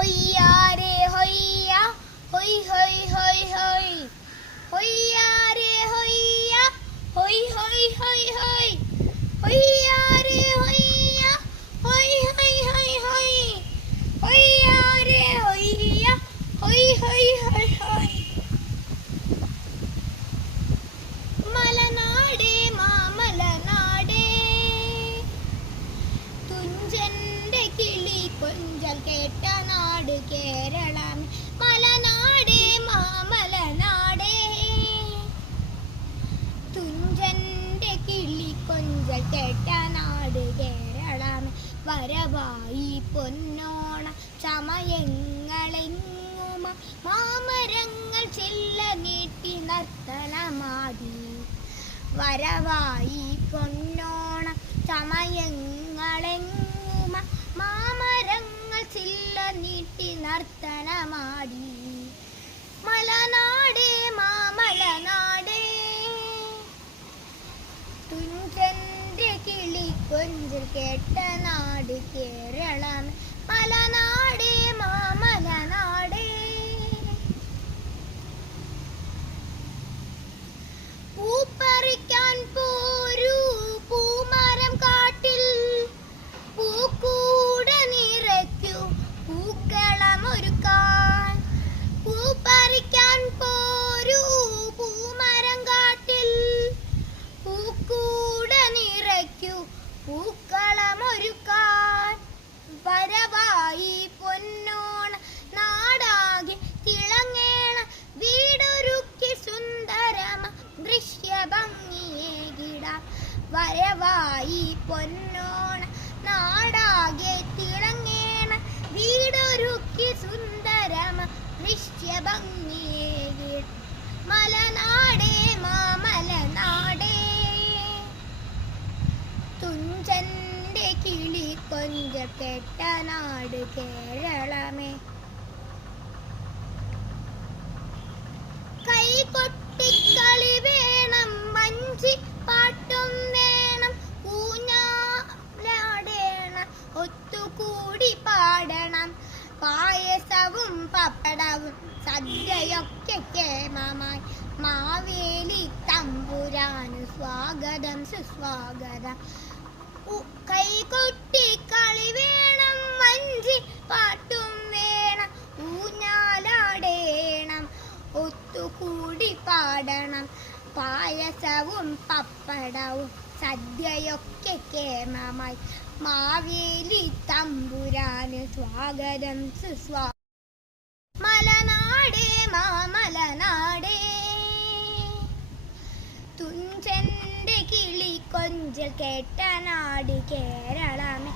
ഹൊയ്യാരേ Hoia ഹൊയ് ഹൊയ് ഹൊയ് ഹൊയ് ഹൊയ്യാരേ Hoia ഹൊയ് ഹൊയ് ഹൊയ് ഹൊയ് ഹൊയ്യാരേ Hoia ഹൊയ് ഹൊയ് ഹൊയ് ഹൊയ് ഹൊയ്യാരേ Hoia ഹൊയ് ഹൊയ് ഹൊയ് ഹൊയ്. മലനാടേ മാമലനാടേ തുഞ്ചന്റെ കിളി കൊഞ്ചൽ കേട്ട നാട് കേരളം. മലനാടേ മാമലനാടേ തുഞ്ചന്റെ കിളി കൊഞ്ചൽ കേട്ട നാട് കേരളം. വരവായി പൊന്നോണ സമയങ്ങളെങ്ങും മാമരങ്ങൾ ചില്ല നീട്ടി നർത്തനമാടി. വരവായി പൊന്നോണ സമയങ്ങളെങ്ങും മാമരങ്ങൾ ചില്ല നീട്ടി നർത്തനമാടി. മലനാടേ മാമലനാടേ തുഞ്ചന്റെ കിളി കൊഞ്ചൽ കേട്ട നാട് കേരളം. മലനാടേ മാമലനാടേ പൂപ്പറിക്കാൻ പോരൂ പൂമരം കാട്ടിൽ പൂക്കൂട നിറയ്ക്കൂ പൂക്കളമൊരുക്കാൻ. പൂപ്പറിക്കാൻ പോരൂ പൂമരം കാട്ടിൽ പൂക്കൂട നിറയ്ക്കൂ പൂക്കളമൊരുക്കാൻ. വരവായി പൊന്നോണ നാടാകെ തിളങ്ങേണ വീടൊരുക്കി സുന്ദരമ ദൃശ്യഭംഗിയേകിടാം. വരവായി പൊന്നോണ നാടാകെ തിളങ്ങേണ വീടൊരുക്കി സുന്ദരമ ദൃശ്യഭംഗിയേകിടാം. മലനാടേ മാമലനാടേ തുഞ്ചന്റെ കിളി കൊഞ്ചൽ കേട്ട നാട് കേരളമേ. കൈകൊട്ടിക്കളി വേണം വഞ്ചി പാട്ടും വേണം ഊഞ്ഞാലാടേണം ഒത്തുകൂടി പാടണം. പായസവും പപ്പടവും സദ്യയൊക്കെ കേമമായി മാവേലി തമ്പുരാന് സ്വാഗതം സുസ്വാഗതം. കൈകൊട്ടിക്കളി വേണം വഞ്ചി പാട്ടും വേണം ഊഞ്ഞാലാടേണം ഒത്തുകൂടി പാടണം. പായസവും പപ്പടവും സദ്യയൊക്കെ കേമമായി മാവേലി തമ്പുരാന് സ്വാഗതം സുസ്വാഗതം. മലനാടേ മാമലനാടേ തുഞ്ചന്റെ കിളി കൊഞ്ചൽ കേട്ട നാട് കേരളമേ.